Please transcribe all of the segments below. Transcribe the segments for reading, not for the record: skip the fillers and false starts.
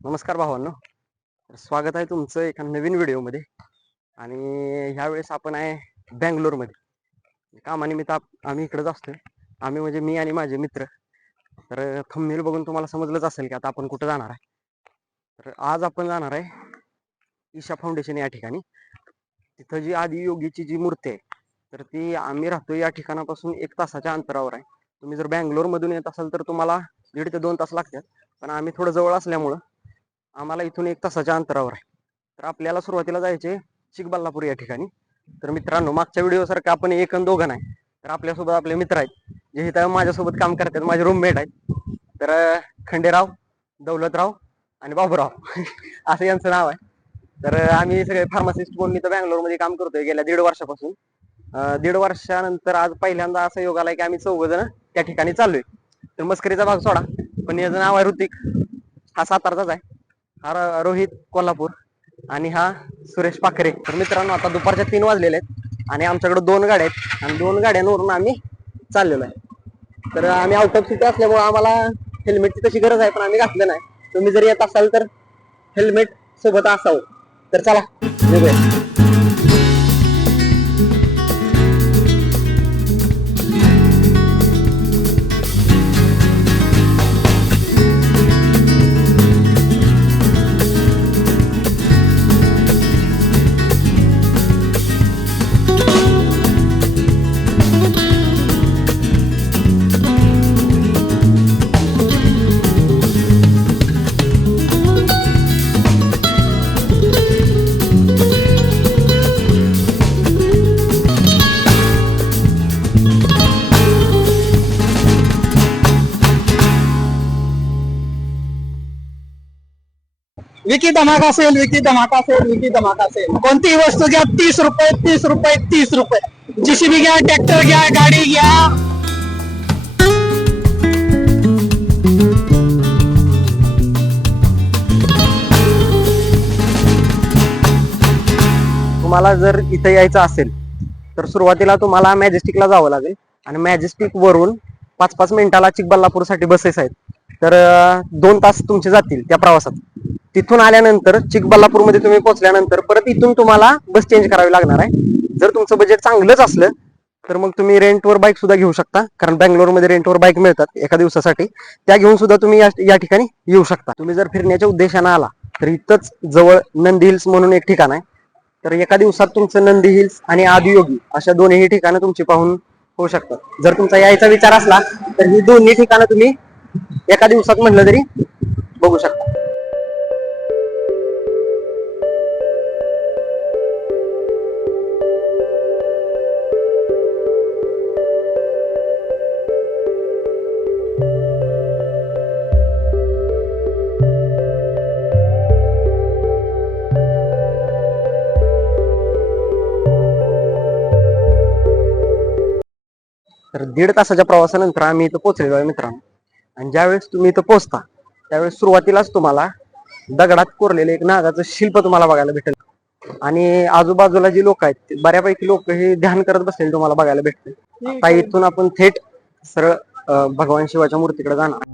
नमस्कार भावांनो. स्वागत आहे तुमचं एका नवीन व्हिडिओमध्ये. आणि ह्यावेळेस आपण आहे बँगलोरमध्ये कामानिमित्त. आम्ही इकडेच असतोय. आम्ही म्हणजे मी आणि माझे मित्र. तर थंबनेल बघून तुम्हाला समजलंच असेल की आता आपण कुठं जाणार आहे. तर आज आपण जाणार आहे ईशा फाउंडेशन या ठिकाणी. तिथं जी आदियोगीची जी मूर्ती आहे तर ती आम्ही राहतो या ठिकाणापासून 1 तासाच्या अंतरावर आहे. तुम्ही जर बँगलोरमधून येत असाल तर तुम्हाला 1.5 ते 2 तास लागतात. पण आम्ही थोडं जवळ असल्यामुळं आम्हाला इथून 1 तासाच्या अंतरावर आहे. तर आपल्याला सुरुवातीला जायचे चिकबल्लापूर या ठिकाणी. तर मित्रांनो, मागच्या व्हिडिओ सारखं आपण एक आणि दोघं नाही, तर आपल्यासोबत आपले मित्र आहेत जे इथं माझ्यासोबत काम करतात. माझे रूममेट आहेत. तर खंडेराव, दौलतराव आणि बाबूराव असं यांचं नाव आहे. तर आम्ही सगळे फार्मासिस्ट म्हणून इथं बँगलोरमध्ये काम करतोय गेल्या 1.5 वर्षापासून. 1.5 वर्षानंतर आज पहिल्यांदा असं योग आलाय की आम्ही 4 जण त्या ठिकाणी चाललोय. तर मस्करीचा भाग सोडा, पण याचं नाव आहे ऋतिक. हा सातारचाच आहे. हा रोहित कोल्हापूर आणि हा सुरेश पाखरे. तर मित्रांनो, आता दुपारच्या 3 वाजलेले आहेत आणि आमच्याकडे 2 गाड्या आहेत आणि 2 गाड्यांवरून आम्ही चाललेलो आहे. तर आम्ही आउट ऑफ सिटी असल्यामुळे आम्हाला हेल्मेटची तशी गरज आहे, पण आम्ही घातलं नाही. तुम्ही जर येत असाल तर हेल्मेट सोबत असावं. तर चला निघूया. विकी धमाका सेल, विकी धमाका सेल, विकी धमाका सेल. कोणतीही वस्तू घ्या 30 रुपये, 30 रुपये, 30 रुपये. जीसीबी घ्या, ट्रॅक्टर घ्या, गाडी घ्या. तुम्हाला जर इथे यायचं असेल तर सुरुवातीला तुम्हाला मॅजेस्टिकला जावं लागेल आणि मॅजेस्टिक वरून 5-5 मिनिटाला चिकबल्लापूरसाठी बसेस आहेत. तर 2 तास तुमचे जातील त्या प्रवासात. तिथून आल्यानंतर चिकबल्लापूरमध्ये तुम्ही पोहोचल्यानंतर परत इथून तुम्हाला बस चेंज करावी लागणार आहे. जर तुमचं बजेट चांगलंच असलं तर मग तुम्ही रेंटवर बाईक सुद्धा घेऊ शकता, कारण बँगलोरमध्ये रेंटवर बाईक मिळतात एका दिवसासाठी. त्या घेऊन सुद्धा तुम्ही या ठिकाणी येऊ शकता. तुम्ही जर फिरण्याच्या उद्देशाने आला तर इथंच जवळ नंदी हिल्स म्हणून एक ठिकाण आहे. तर एका दिवसात तुमचं नंदी हिल्स आणि आदियोगी अशा दोन्ही ठिकाणं तुमची पाहून होऊ शकतात. जर तुमचा यायचा विचार असला तर ही दोन्ही ठिकाणं तुम्ही एका दिवसात म्हटलं तरी बघू शकता. तर 1.5 तासाच्या प्रवासानंतर आम्ही इथं पोहोचलेलो आहे मित्रांनो. आणि ज्यावेळेस तुम्ही इथं पोहोचता त्यावेळेस सुरुवातीलाच तुम्हाला दगडात कोरलेले एक नागाचं शिल्प तुम्हाला बघायला भेटेल. आणि आजूबाजूला जी लोक आहेत बऱ्यापैकी लोक हे ध्यान करत बसलेले तुम्हाला बघायला भेटते. आता इथून आपण थेट सरळ भगवान शिवाच्या मूर्तीकडे जाणार.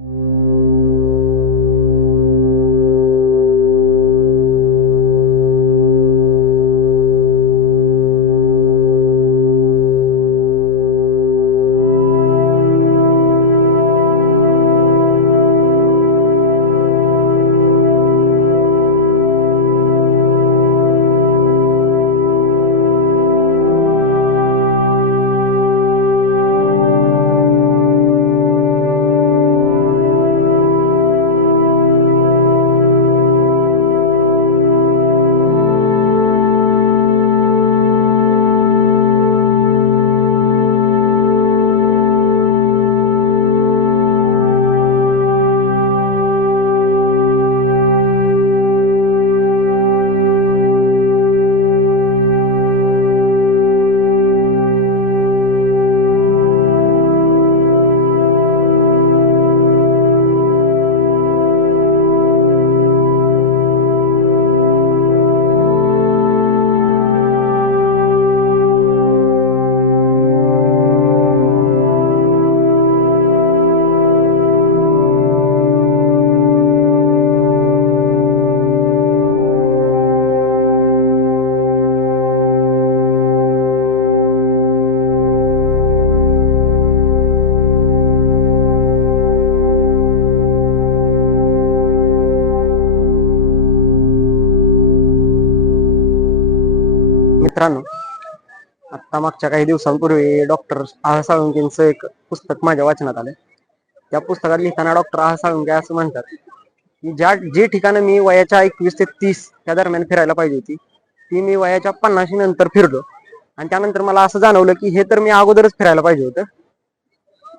मित्रांनो, आता मागच्या काही दिवसांपूर्वी डॉक्टर आह साळुंकेंचं एक पुस्तक माझ्या वाचनात आलं. त्या पुस्तकात लिहिताना डॉक्टर आह साळुंके असं म्हणतात की जे ठिकाणं मी वयाच्या 21 ते 30 त्या दरम्यान फिरायला पाहिजे होती ती मी वयाच्या 50 नंतर फिरलो. आणि त्यानंतर मला असं जाणवलं की हे तर मी अगोदरच फिरायला पाहिजे होतं.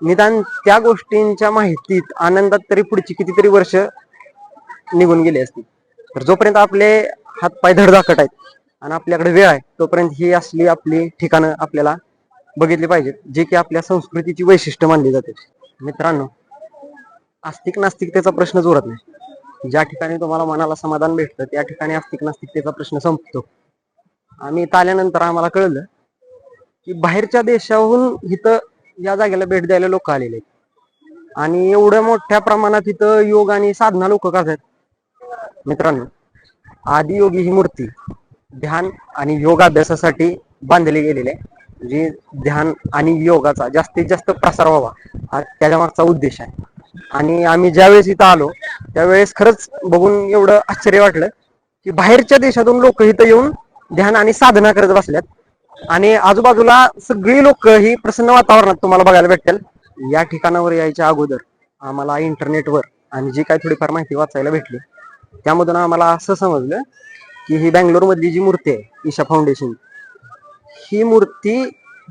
निदान त्या गोष्टींच्या माहितीत आनंदात तरी पुढची कितीतरी वर्ष निघून गेली असती. तर जोपर्यंत आपले हातपाय धडधाकट आहेत आणि आपल्याकडे वेळ आहे तोपर्यंत ही असली आपली ठिकाणं आपल्याला बघितली पाहिजेत, जे की आपल्या संस्कृतीची वैशिष्ट्य मानली जाते. मित्रांनो, आस्तिक नास्तिकतेचा प्रश्नच उरत नाही. ज्या ठिकाणी तुम्हाला मनाला समाधान भेटतं त्या ठिकाणी आस्तिक नास्तिकतेचा प्रश्न संपतो. आम्ही इथं आल्यानंतर आम्हाला कळलं की बाहेरच्या देशाहून इथं या जागेला भेट द्यायला लोक आलेले आहेत आणि एवढ्या मोठ्या प्रमाणात इथं योग आणि साधना लोक करतात. मित्रांनो, आदियोगी ही मूर्ती ध्यान आणि योग अभ्यासासाठी बांधली गेलेली आहे. जी ध्यान आणि योगाचा जास्तीत जास्त प्रसार व्हावा हा त्याच्या मागचा उद्देश आहे. आणि आम्ही ज्यावेळेस इथं आलो त्यावेळेस खरंच बघून एवढं आश्चर्य वाटलं की बाहेरच्या देशातून लोक इथं येऊन ध्यान आणि साधना करत बसल्यात. आणि आजूबाजूला सगळी लोक ही प्रसन्न वातावरणात तुम्हाला बघायला भेटेल. या ठिकाणावर यायच्या अगोदर आम्हाला इंटरनेटवर आणि जी काही थोडीफार माहिती वाचायला भेटली त्यामधून आम्हाला असं समजलं की ही बँगलोर मधली जी मूर्ती आहे ईशा फाउंडेशन, ही मूर्ती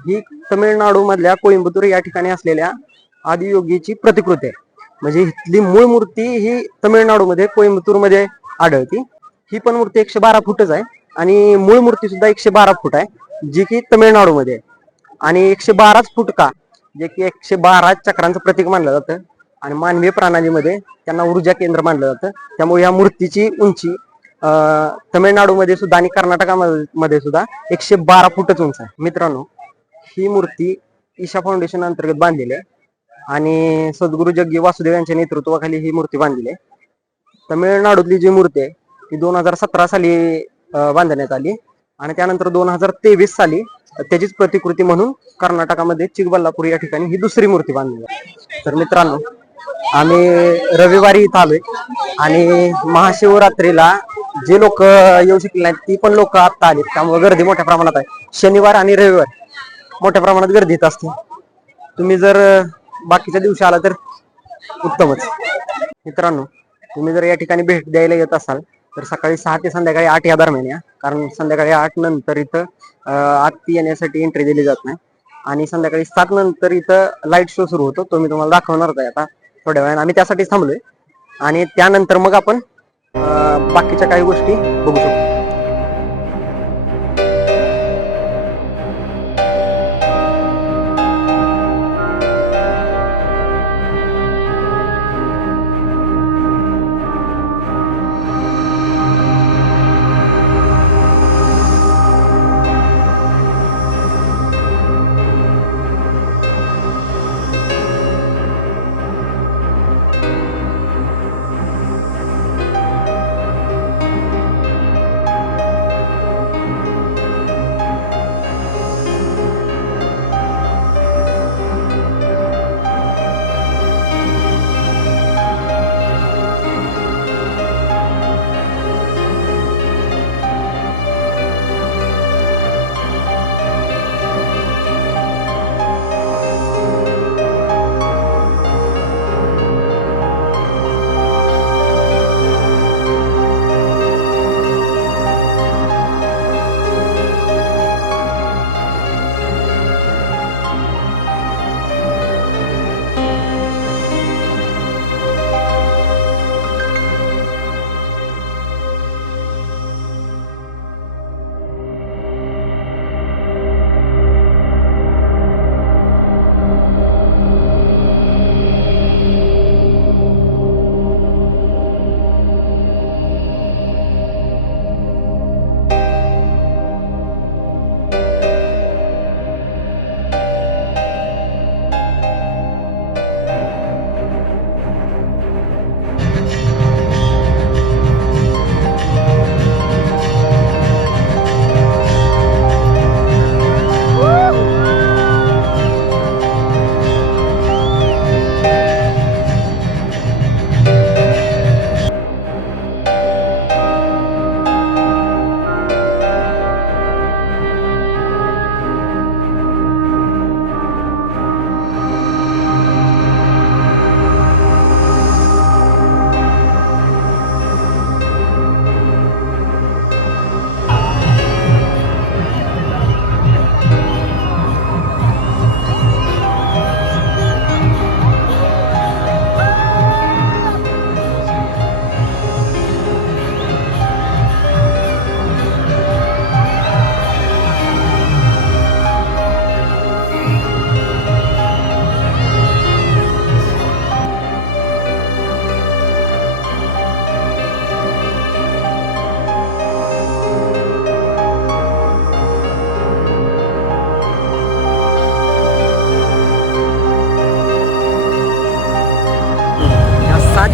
ही तमिळनाडू मधल्या कोइंबतूर या ठिकाणी असलेल्या आदियोगीची प्रतिकृती आहे. म्हणजे इथली मूळ मूर्ती ही तमिळनाडूमध्ये कोइंबतूरमध्ये आढळती. ही पण मूर्ती 112 फूटच आहे आणि मूळ मूर्ती सुद्धा 112 फूट आहे, जी की तमिळनाडूमध्ये आहे. आणि 112 फूट का, जे की 112 चक्रांचं प्रतीक मानलं जातं आणि मानवीय प्रणालीमध्ये त्यांना ऊर्जा केंद्र मानलं जातं. त्यामुळे या मूर्तीची उंची तमिळनाडूमध्ये सुद्धा आणि कर्नाटकामध्ये सुद्धा 112 फूटच उंच आहे. मित्रांनो, ही मूर्ती ईशा फाउंडेशन अंतर्गत बांधलेली आहे आणि सद्गुरू जग्गी वासुदेव यांच्या नेतृत्वाखाली ही मूर्ती बांधलेली आहे. तमिळनाडूतली जी मूर्ती आहे ती 2017 साली बांधण्यात आली आणि त्यानंतर 2023 साली त्याचीच प्रतिकृती म्हणून कर्नाटकामध्ये चिकबल्लापूर या ठिकाणी ही दुसरी मूर्ती बांधली आहे. तर मित्रांनो, आम्ही रविवारी इथं आलोय आणि महाशिवरात्रीला जे लोक येऊ शकले नाहीत ती पण लोक आता आली, त्यामुळे गर्दी मोठ्या प्रमाणात आहे. शनिवार आणि रविवार मोठ्या प्रमाणात गर्दी इथं असते. तुम्ही जर बाकीच्या दिवशी आला तर उत्तमच. मित्रांनो, तुम्ही जर या ठिकाणी भेट द्यायला येत असाल तर सकाळी 6 ते संध्याकाळी 8 या दरम्यान या, कारण संध्याकाळी 8 नंतर इथं आत येण्यासाठी एंट्री दिली जात नाही. आणि संध्याकाळी 7 नंतर इथं लाईट शो सुरू होतो, तो मी तुम्हाला दाखवणारच आहे आता थोड्या वेळाने. आम्ही त्यासाठीच थांबलोय आणि त्यानंतर मग आपण बाकीच्या काही गोष्टी बघू शकतो.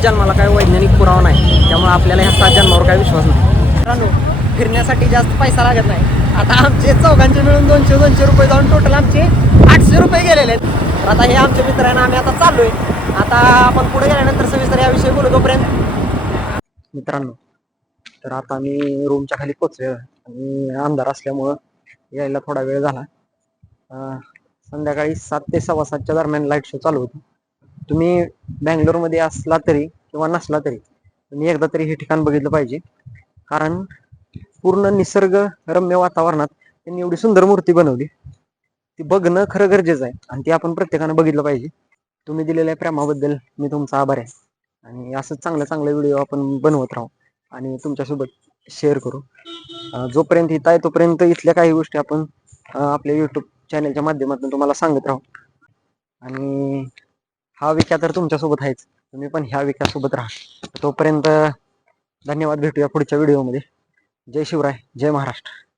जन्माला काही वैज्ञानिक पुरावा नाही, त्यामुळे आपल्याला ह्या 7 जन्मावर काही विश्वास नाही. मित्रांनो, फिरण्यासाठी जास्त पैसा लागत नाही. आता आमचे चौघांचे मिळून 200 रुपये जाऊन टोटल आमचे 800 रुपये गेलेले आहेत. तर आता हे आमचे मित्र आहे ना, आम्ही आता चाललोय. आता आपण पुढे गेल्यानंतर सविस्तर याविषयी बोलू. तोपर्यंत मित्रांनो, तर आता मी रूमच्या खाली पोहोचलो आणि अंधार असल्यामुळं यायला थोडा वेळ झाला. संध्याकाळी 7 ते 7:15 दरम्यान लाईट शो चालू होतो. तुम्ही बँगलोरमध्ये असला तरी किंवा नसला तरी तुम्ही एकदा तरी हे ठिकाण बघितलं पाहिजे, कारण पूर्ण निसर्ग रम्य वातावरणात त्यांनी एवढी सुंदर मूर्ती बनवली. ती बघणं खरं गरजेचं आहे आणि ती आपण प्रत्येकानं बघितलं पाहिजे. तुम्ही दिलेल्या प्रेमाबद्दल मी तुमचा आभार आहे आणि असंच चांगले व्हिडिओ आपण बनवत राहू आणि तुमच्यासोबत शेअर करू. जोपर्यंत इथं आहे तोपर्यंत इथल्या काही गोष्टी आपण आपल्या यूट्यूब चॅनलच्या माध्यमातून तुम्हाला सांगत राहू. आणि हा विक्या तर तुमच्यासोबत आहेच, तुम्ही पण ह्या विक्यासोबत राहा. तोपर्यंत धन्यवाद, भेटूया पुढच्या व्हिडिओमध्ये. जय शिवराय, जय महाराष्ट्र.